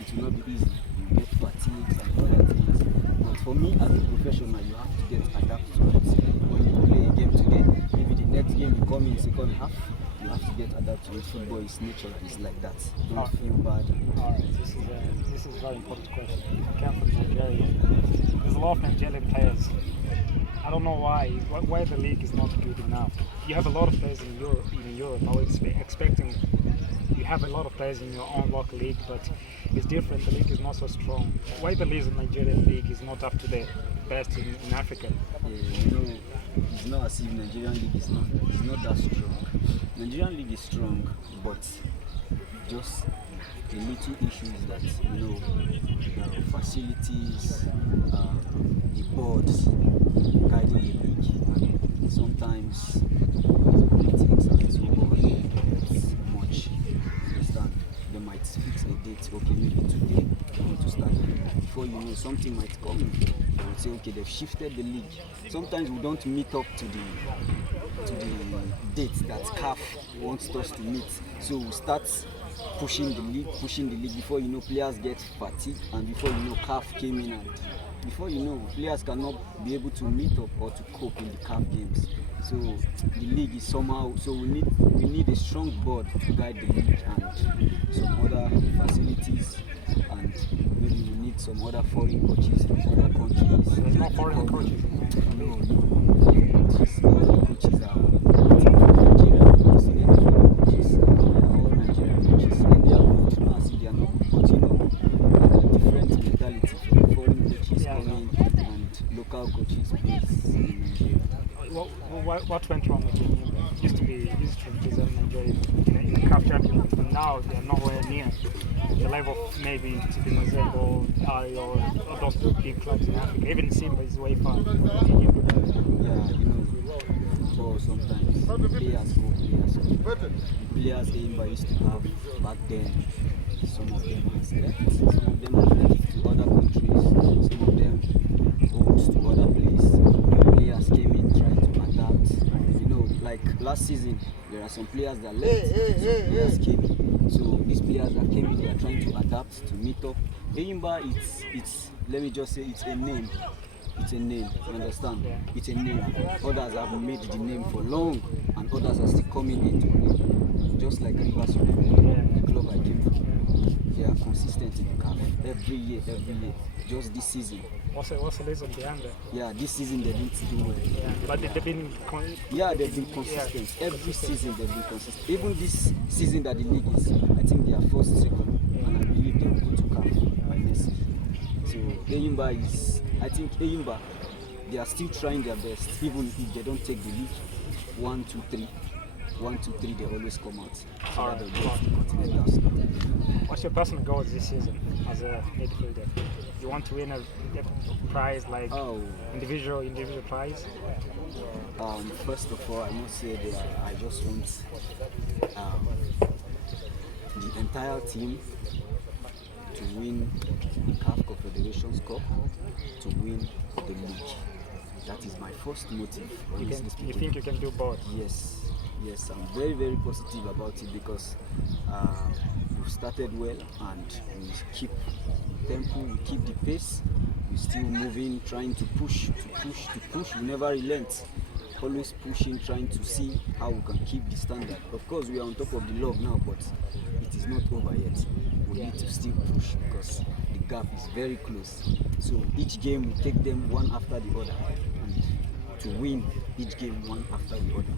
it will not be easy. You get fatigues and other things. But for me, as a professional, you have to get adapted to it. When you play a game today, maybe the next game you come in second half, you have to get adapted to it. Football is natural, it's like that. Don't feel bad. Alright, this is a very important question. Come from Nigeria. There's a lot of Nigerian players. I don't know why the league is not good enough. You have a lot of players in Europe. I was expecting you have a lot of players in your own local league, but it's different. The league is not so strong. Why the Nigerian league is not up to the best in Africa? Yeah, it's not as if Nigerian league is not that strong. Nigerian league is strong, but just the little issues that the facilities, the boards guiding the league. Sometimes politics and so on. It's much. Understand? They might fix a date. Okay, maybe today they want to start the league. Before you know, something might come in. They will say, okay, they've shifted the league. Sometimes we don't meet up to the date that CAF wants us to meet. So we start pushing the league. Before you know, players get fatigued, and before you know, CAF came in, and before you know, players cannot be able to meet up or to cope in the CAF games. So the league is somehow. So we need a strong board to guide the league and some other facilities, and maybe we need some other foreign coaches from other countries. There's no foreign coaches. No. All coaches are Nigerian coaches. They are all Nigerian coaches, and they are good. Not as if they are not good, but different mentality from foreign coaches coming and local coaches based in Nigeria. What went wrong with Enyimba? Used to represent Nigeria in the CAF Champions, but now they are nowhere near the level of maybe to be Mazembe or those big clubs in Africa. Even Simba is way far. Football sometimes players go. Players Enyimba used to have back then, some of them have left. Some of them have left to other countries. Some of them goes to other places. Players came in trying to adapt. Like last season, there are some players that left. Some players came in. So these players that came in, they are trying to adapt to meet up. Enyimba, it's let me just say, it's a name. It's a name, you understand? Yeah. It's a name. Others have made the name for long, and others are still coming into it. Just like Rivers United, the club I came from. They are consistent in the CAF every year. Just this season. What's the reason behind that? Yeah, this season they didn't do well. Yeah, but they've been they've been consistent. Every season they've been consistent. Even this season that the league is, I think they are first, second, and I believe they will go to CAF by next season. So Enyimba, they are still trying their best, even if they don't take the league. 1, 2, 3, they always come out. So that they'll get the continental spot. What's your personal goals this season as a midfielder? You want to win a prize like individual prize? First of all, I must say that I just want the entire team to win the CAF Confederations Cup, to win the league. That is my first motive. You think you can do both? Yes, I'm very, very positive about it because we've started well and we keep tempo, we keep the pace, we're still moving, trying to push. We never relent. Always pushing, trying to see how we can keep the standard. Of course, we are on top of the log now, but it is not over yet. We need to still push because the gap is very close. So each game we take them one after the other, and to win each game one after the other.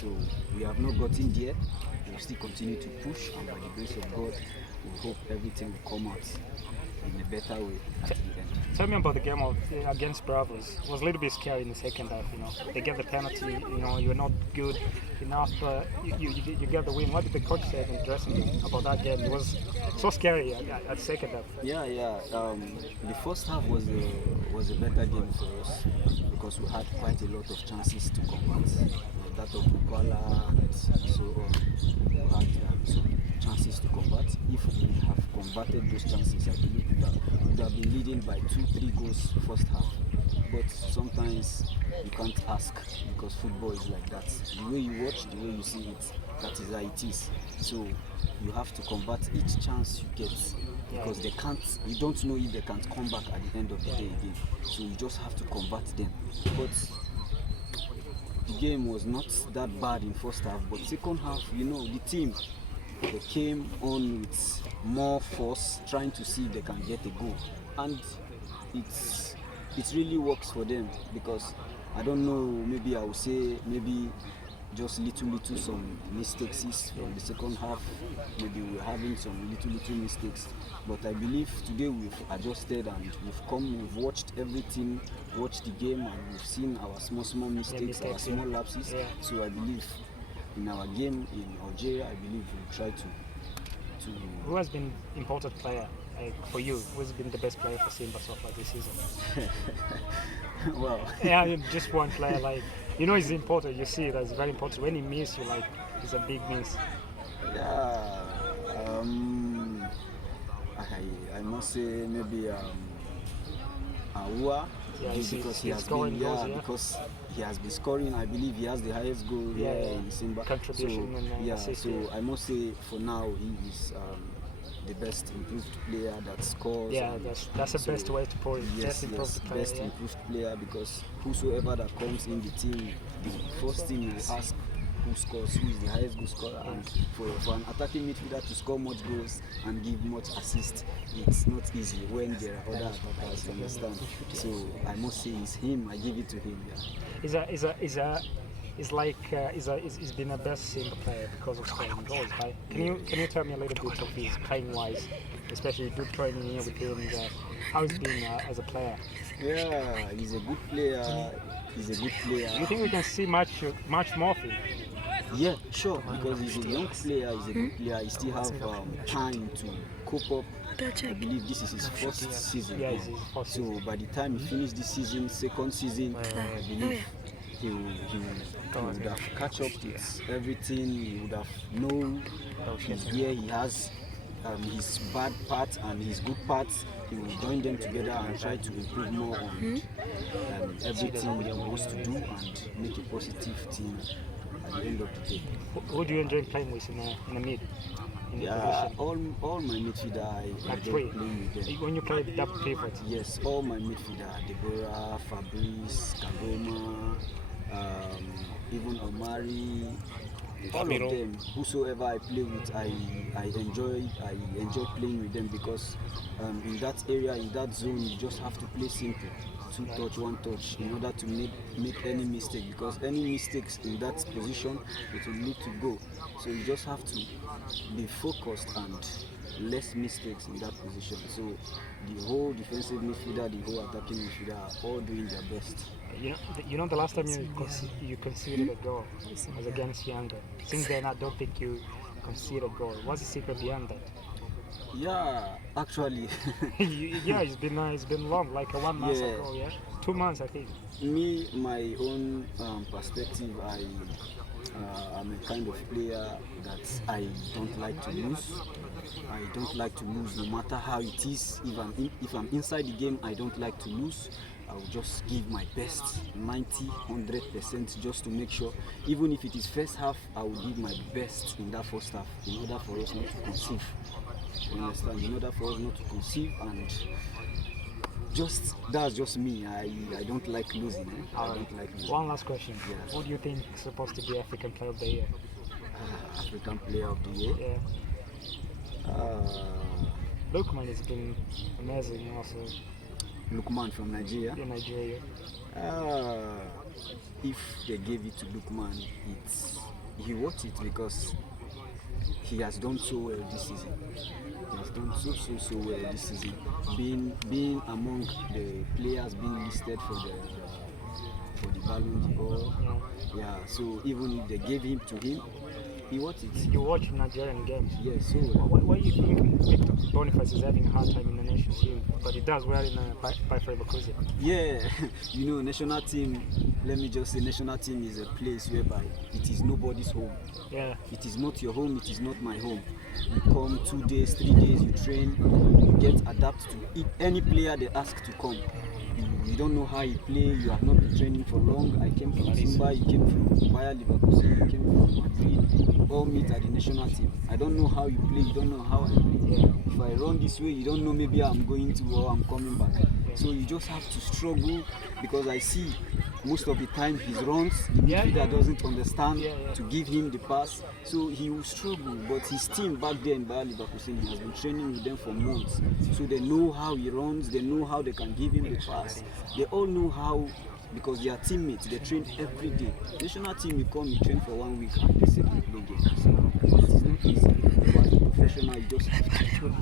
So we have not gotten there. We will still continue to push, and by the grace of God, we hope everything will come out in a better way at the end. Tell me about the game against Bravos. It was a little bit scary in the second half. They get the penalty. You were not good enough, but you get the win. What did the coach say in the dressing room about that game? It was so scary at the second half. Yeah. The first half was a better game for us because we had quite a lot of chances to convert. That of Bukola and so on. We had some chances to convert. If we have converted those chances, I believe we would have been leading by 2-3 goals first half. But sometimes you can't ask because football is like that. The way you watch, the way you see it, that is how it is. So you have to convert each chance you get because they can't. You don't know if they can't come back at the end of the day again. So you just have to convert them. But the game was not that bad in first half, but second half, the team, they came on with more force, trying to see if they can get a goal, and it really works for them, because I don't know, maybe I would say maybe just little some mistakes from the second half. Maybe we're having some little mistakes, but I believe today we've adjusted and we've watched everything, watched the game, and we've seen our small mistakes, our small lapses. So I believe in our game in Algeria, I believe we'll try to. Who has been important player for you? Who's been the best player for Simba so far this season? Well, yeah, just one player, it's important. You see that's very important. When he miss, it's a big miss. Yeah, I must say maybe Aua, because he has been because he has been scoring. I believe he has the highest goal here in Simba. Contribution so I must say for now he is the best improved player that scores. Yeah, that's the best way to put it. Yes, improved player, because whosoever that comes in the team, the first thing you ask who scores, who is the highest goal scorer, and for an attacking midfielder to score much goals and give much assists, it's not easy when there are other attackers, you understand? So I must say it's him, I give it to him. Yeah. He's been a best Simba player because of scoring goals, right? Can you tell me a little bit of his playing wise, especially you do training here with him, how he's been as a player? Yeah, he's a good player. Do you think we can see much more of him? Yeah, sure, because he's a young player, he's a good player, he still have time to cope up. I believe this is his first season. Yeah, it's his first season. So by the time he finishes this season, second season, I believe he would have catch up with everything. He would have known where he has his bad parts and his good parts. He will join them together and try to improve more on everything he wants to do and make a positive team at the end of the day. Who do you enjoy playing with in the mid? All my midfielder, I enjoy playing with them. When you play the double pivot? Yes, all my midfielder, Bora, Fabrice, Kagoma, even Omari, all of them, whosoever I play with, I enjoy playing with them, because in that area, in that zone, you just have to play simple, 2 touch, 1 touch, in order to make any mistake, because any mistakes in that position, it will lead to goal. So you just have to be focused and less mistakes in that position. So the whole defensive midfielder, the whole attacking midfielder are all doing their best. You know the last time you conceded a goal was against Yanga. Since then, I don't think you conceded a goal. What's the secret behind that? Yeah, actually. Yeah, it's been long, like 1 month ago. Yeah, 2 months, I think. Me, my own perspective, I'm a kind of player that I don't like to lose. I don't like to lose, no matter how it is. If I'm inside the game, I don't like to lose. I will just give my best, 90-100%, just to make sure, even if it is first half, I will give my best in that first half, in order for us not to conceive. You understand? In order for us not to conceive, and that's just me. I don't like losing. I don't like losing. One last question. Yeah. Who do you think is supposed to be African Player of the Year? African Player of the Year? Yeah. Lukman has been amazing also. Lukman from Nigeria? In Nigeria. If they gave it to Lukman, he worth it, because he has done so well this season. He has done so well this season. Being among the players being listed for the Ballon d'Or. Yeah. So even if they gave him to him, he worth it. You watch Nigerian games? Yes. So why do you think Victor Boniface is having a hard time in the national team, but he does well in by Leverkusen? Yeah, national team. Let me just say, national team is a place whereby it is nobody's home. Yeah. It is not your home. It is not my home. You come 2 days, 3 days, you train, you get adapted to it. Any player they ask to come, you You don't know how he play. You have not been training for long. I came from Simba. You came from Bayer Leverkusen. You came from Madrid. We all meet at the national team. I don't know how you play. You don't know how I play. If I run this way, you don't know maybe I'm going to or I'm coming back. So you just have to struggle, because I see most of the time he runs, the midfielder doesn't understand to give him the pass, so he will struggle. But his team back there in Bayer Leverkusen, he has been training with them for months, so they know how he runs, they know how they can give him the pass, they all know how, because they are teammates, they train every day. National team, you come, you train for 1 week and they say you play game. So it is not easy. But as a professional, you just have to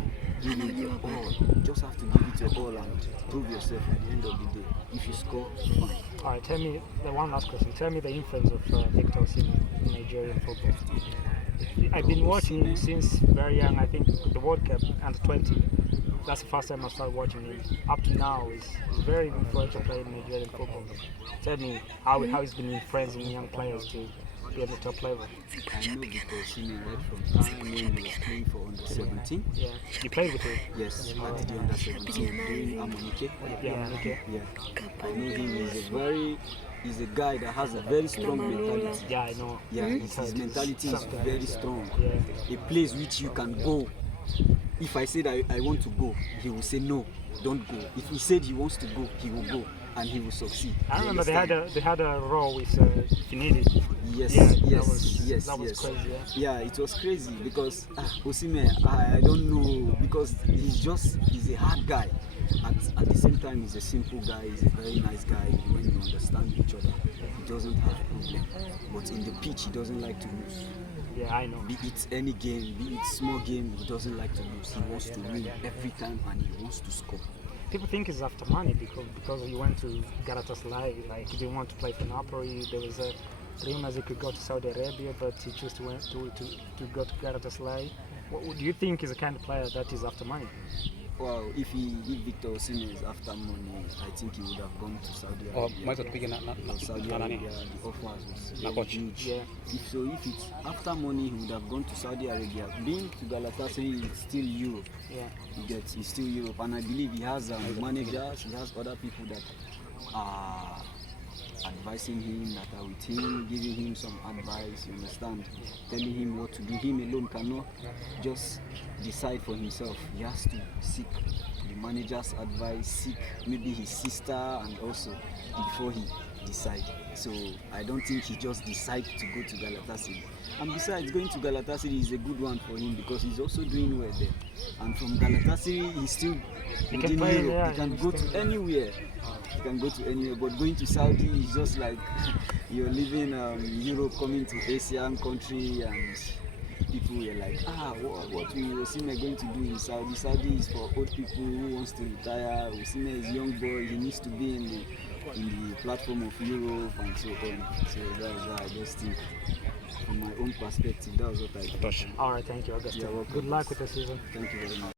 give it your all. You just have to give it your all and prove yourself at the end of the day. If you score, fine. Alright, tell me the one last question. Tell me the influence of Victor Osimhen in Nigerian football. I've been watching him since very young. I think the World Cup under 20. That's the first time I started watching him. Up to now, he's a very influential player in Nigerian football. Tell me how he's been influencing young players to be at the top level. I know Victor Osimhen right from time when he was playing for under 17. Yeah, you played with him. Yes, I did the under 17 doing Amonike. Okay. Yeah, I know him. He's a guy that has a very strong mentality. Yeah, I know. Yeah, his mentality is very strong. Yeah. A place which you can go. If I said I want to go, he will say no, don't go. If he said he wants to go, he will go and he will succeed. I remember they had a row with Finidi. Yes, that was crazy. Yeah, it was crazy because Osimhen, I don't know, because he's a hard guy. At the same time, he's a simple guy. He's a very nice guy. When you understand each other, he doesn't have a problem. But in the pitch, he doesn't like to lose. Yeah, I know. Be it any game, be it small game, he doesn't like to lose. He wants to win every time and he wants to score. People think he's after money because he went to Galatasaray. Like, he didn't want to play for Napoli. There was a rumors he could go to Saudi Arabia, but he chose to go to Galatasaray. What do you think is the kind of player that is after money? Well, if Victor Osimhen is after money, I think he would have gone to Saudi Arabia. Saudi Arabia, the offers was very huge. Yeah. If it's after money, he would have gone to Saudi Arabia. Being to Galatasaray, it's still Europe. Yeah. It's still Europe, and I believe he has managers, he has other people that are advising him, that are with him, giving him some advice, you understand, telling him what to do. Him alone cannot just decide for himself. He has to seek the manager's advice, seek maybe his sister, and also before he decide. So I don't think he just decides to go to Galatasaray. And besides, going to Galatasaray is a good one for him because he's also doing well there. And from Galatasaray, he's still within Europe. He can go to anywhere. He can go to anywhere. But going to Saudi is just like you're leaving Europe, coming to Asian country, and people were like, what will Osimhen going to do in Saudi? Saudi is for old people who wants to retire. Osimhen is a young boy. He needs to be in the platform of Europe and so on. So that is why I just think, from my own perspective, that was what I thought. All right, thank you, Augusine. Good luck with the season. Thank you very much.